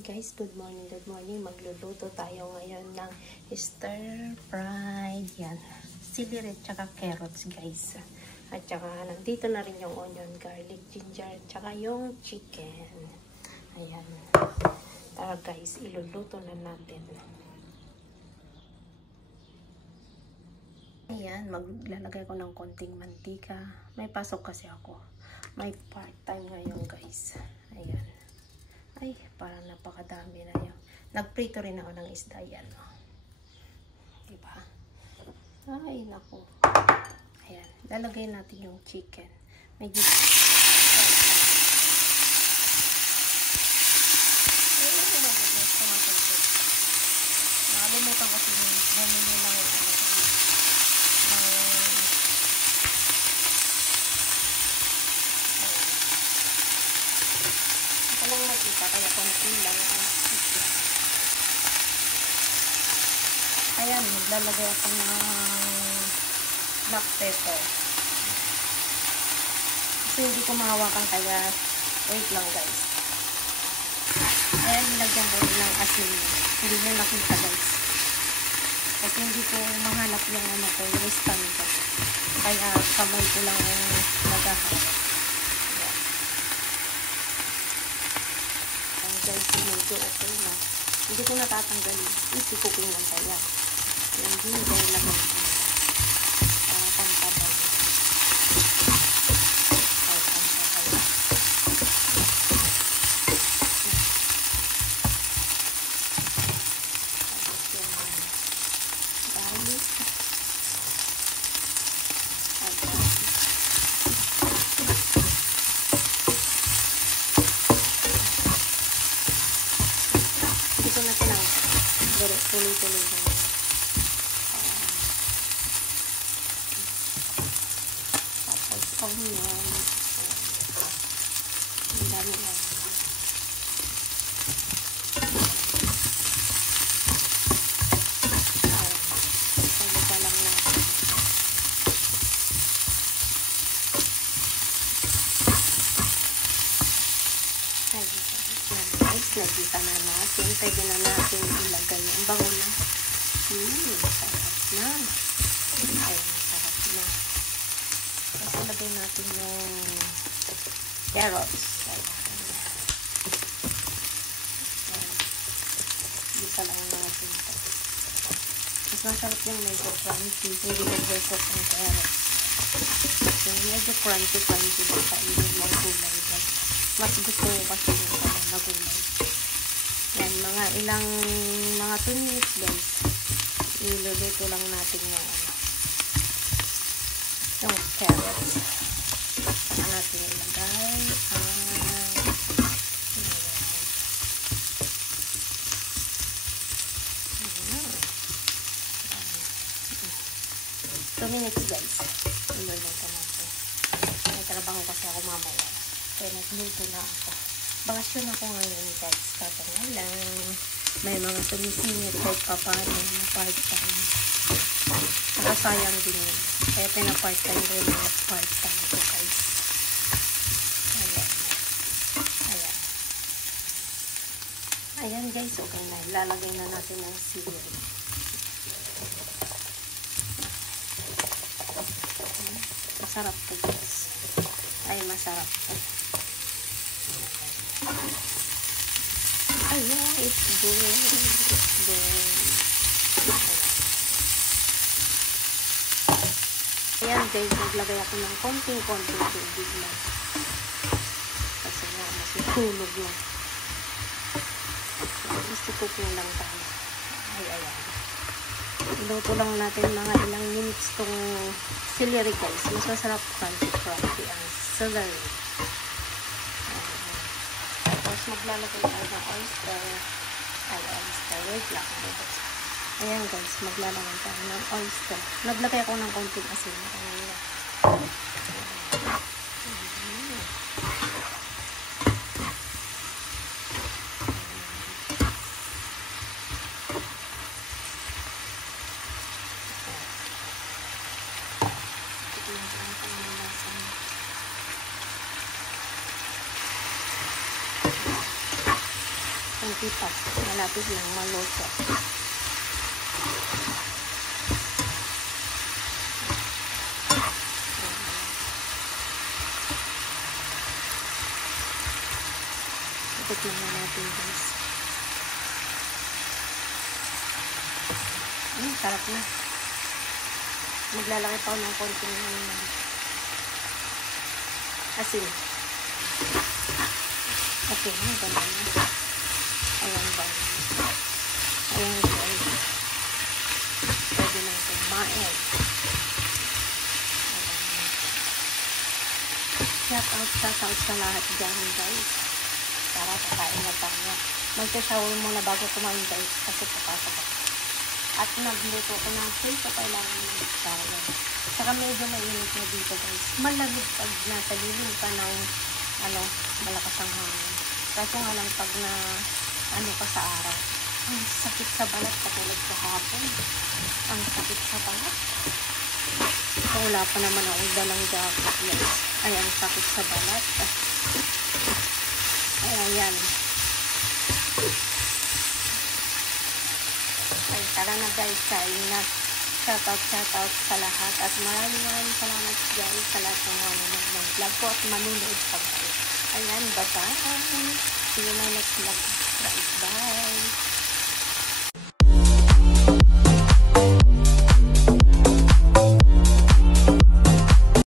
Guys, good morning, good morning. Magluluto tayo ngayon ng stir fried. Yan. Celery at saka carrots, guys. At saka nandito na rin yung onion, garlic, ginger, at saka yung chicken. Ayan. Tara guys, iluluto na natin. Ayan, maglalagay ko ng konting mantika. May pasok kasi ako. May part-time ngayon, guys. Ayan. Ay, parang napakadami na yun. Nagprito rin ako ng isda yan. Oh. Diba? Ay, naku. Ayan. Lalagay natin yung chicken. Medyo nakalimutan kasi bumili lang yung lang magita, kaya konti lang ang chicken. Ayan, maglalagay ako ng black pepper. Kasi hindi ko mahawakan, kaya wait lang guys. Ayan, nilagyan ko ng asin. Hindi nyo nakita guys. Kasi hindi ko mahanap yung ano ko, yung stand ko. Kaya kamay ko lang naghahanap. Guys, medyo okay na. Hindi ko natatanggalin. Easy cooking lang kaya. Yung ginger lang para pampabay. Ito na lang. Tuloy-tuloy na. Tapos onion. Ang dami lang. Salita lang natin. Nagisa na natin. Pwede na natin ilagay yung bango na. Sarap na. Ayun, sarap na. Tapos ilagay natin yung carrots. Gisa lang natin ito. Mas masarap yung medyo crunchy. Hindi nag-cook ng carrots. Yung medyo crunchy ba sa hindi mong gulay. Mas gusto ko kasi yung magulay. Yan, mga 2 minutes guys. Iluluto lang natin yung carrots. Saka natin ilagay ang 2 minutes guys. Iluluto natin. May trabaho kasi ako mamaya. Kaya nagluto na ako. Bakasyon ako ngayon guys. Kaya lang. May mga tumisingit kahit papaano na part-time. Saka sayang din yun. Kaya pinapart-time ko yung mga part-time ko guys. Ayan. Ayan. Ayan guys. Okay na. Lalagay na natin ang celery. Masarap to guys. Ay, masarap to. Ayan, it's good. It's good. Ayan guys, naglagay ako ng konting tubig lang. Kasi nga, masusunog lang. Easy cooking lang tayo. Ayan. Iluto lang natin mga ilang minutes tong celery guys. Mas masarap crunchy ang celery. Tapos maglalagay tayo ng oyster. Wait lang. Ayan guys, maglalagay tayo ng oyster. Naglagay ako ng konting asin. Malapit lang maluto. Tikman na natin, guys. Sarap na. Maglalaki pa ako ng konting asin. Okay, ganda na. Ayan ba? Ayan guys. Pwede na kumain. Shout out sa lahat dyan, guys. Para kakain na tayo. Mag-shower muna bago kumain, guys. Kasi papasok ako. At nagluto ko ng food so kailangan mag-shower. Saka medyo mainit na dito, guys. Malamig pag nasa lilim ka ng malakas ang hangin. Kaso nga lang pag ka sa araw. Ang sakit sa balat katulad kahapon. Ang sakit sa balat. So, wala pa naman akong dalang jacket, guys. Ay, ang sakit sa balat. Ay, ayan. Ay, tara na guys, kain na. Shout out sa lahat. At maraming salamat guys sa lahat ng mga nanonood ng vlog ko at manunood pa guys. Ayan, bye-bye. See you in my next vlog. Guys, bye.